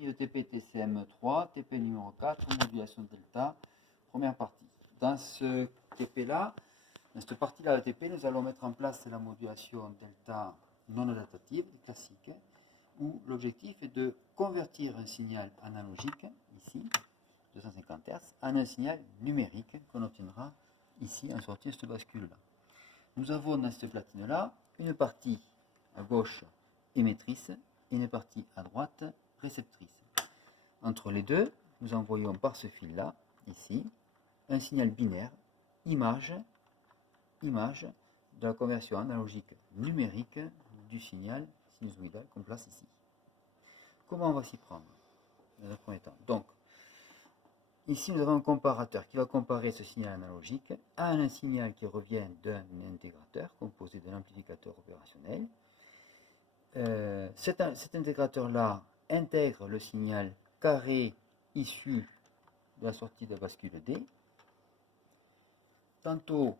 série de TP TCM3, TP numéro 4, modulation delta, première partie. Dans ce TP-là, dans cette partie-là de TP, nous allons mettre en place la modulation delta non adaptative, classique, où l'objectif est de convertir un signal analogique, ici, 250 Hz, en un signal numérique qu'on obtiendra ici en sortie de cette bascule-là. Nous avons dans cette platine-là une partie à gauche émettrice et une partie à droite réceptrice. Entre les deux, nous envoyons par ce fil-là, ici, un signal binaire, image de la conversion analogique numérique du signal sinusoïdal qu'on place ici. Comment on va s'y prendre dans un premier temps? Donc, ici, nous avons un comparateur qui va comparer ce signal analogique à un signal qui revient d'un intégrateur composé d'un amplificateur opérationnel. Cet intégrateur-là intègre le signal carré issu de la sortie de la bascule D. Tantôt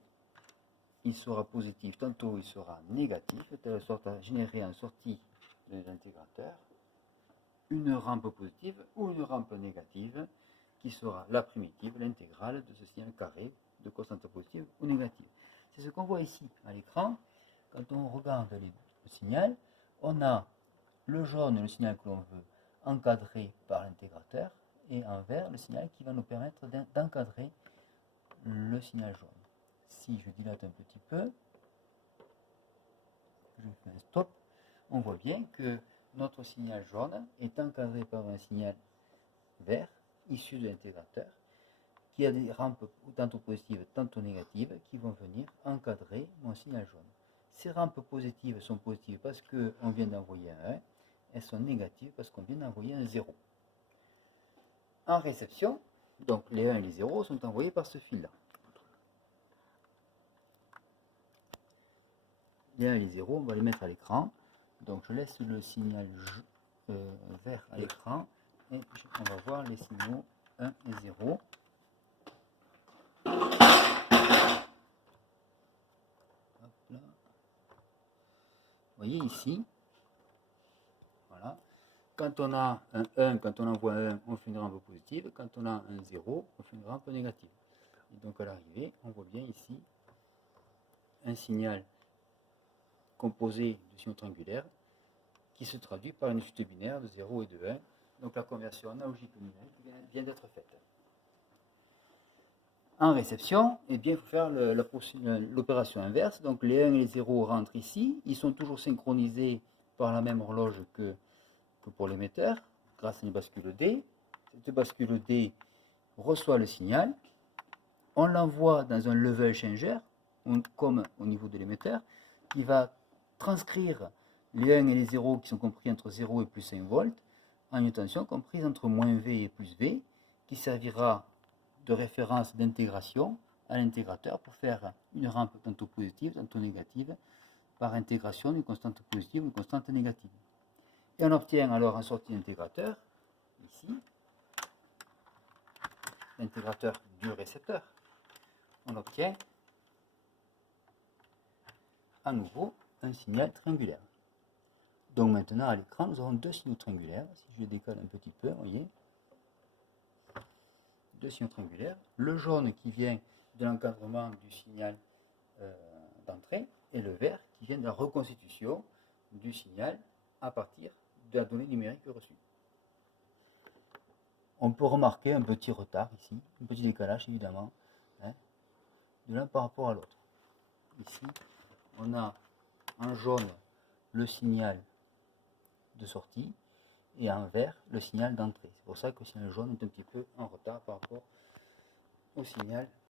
il sera positif, tantôt il sera négatif, de telle sorte à générer en sortie de l'intégrateur une rampe positive ou une rampe négative qui sera la primitive, l'intégrale de ce signal carré de constante positive ou négative. C'est ce qu'on voit ici à l'écran. Quand on regarde le signal, on a le jaune, le signal que l'on veut encadrer par l'intégrateur, et en vert, le signal qui va nous permettre d'encadrer le signal jaune. Si je dilate un petit peu, je fais un stop, on voit bien que notre signal jaune est encadré par un signal vert issu de l'intégrateur qui a des rampes tantôt positives, tantôt négatives qui vont venir encadrer mon signal jaune. Ces rampes positives sont positives parce qu'on vient d'envoyer un 1, elles sont négatives parce qu'on vient d'envoyer un 0. En réception, donc les 1 et les 0 sont envoyés par ce fil-là. Les 1 et les 0, on va les mettre à l'écran. Donc je laisse le signal vert à l'écran et on va voir les signaux 1 et 0. Hop là. Vous voyez ici, voilà. Quand on a un 1, quand on envoie un 1, on fait une rampe positive. Quand on a un 0, on fait une rampe négative. Et donc à l'arrivée, on voit bien ici un signal composé de signaux triangulaires qui se traduit par une suite binaire de 0 et de 1. Donc la conversion analogique numérique vient d'être faite. En réception, eh bien, il faut faire l'opération inverse. Donc les 1 et les 0 rentrent ici. Ils sont toujours synchronisés par la même horloge que pour l'émetteur, grâce à une bascule D. Cette bascule D reçoit le signal. On l'envoie dans un level changer, comme au niveau de l'émetteur, qui va transcrire les 1 et les 0 qui sont compris entre 0 et plus 5 volts en une tension comprise entre moins V et plus V, qui servira de référence d'intégration à l'intégrateur pour faire une rampe tantôt positive, tantôt négative, par intégration d'une constante positive ou d'une constante négative. Et on obtient alors en sortie d'intégrateur, ici, l'intégrateur du récepteur, on obtient à nouveau un signal triangulaire. Donc maintenant à l'écran, nous avons deux signaux triangulaires. Si je décale un petit peu, vous voyez, deux signaux triangulaires. Le jaune qui vient de l'encadrement du signal d'entrée et le vert qui vient de la reconstitution du signal à partir de la donnée numérique reçue. On peut remarquer un petit retard ici, un petit décalage évidemment, hein, de l'un par rapport à l'autre. Ici, on a en jaune le signal de sortie et en vert le signal d'entrée. C'est pour ça que le signal jaune est un petit peu en retard par rapport au signal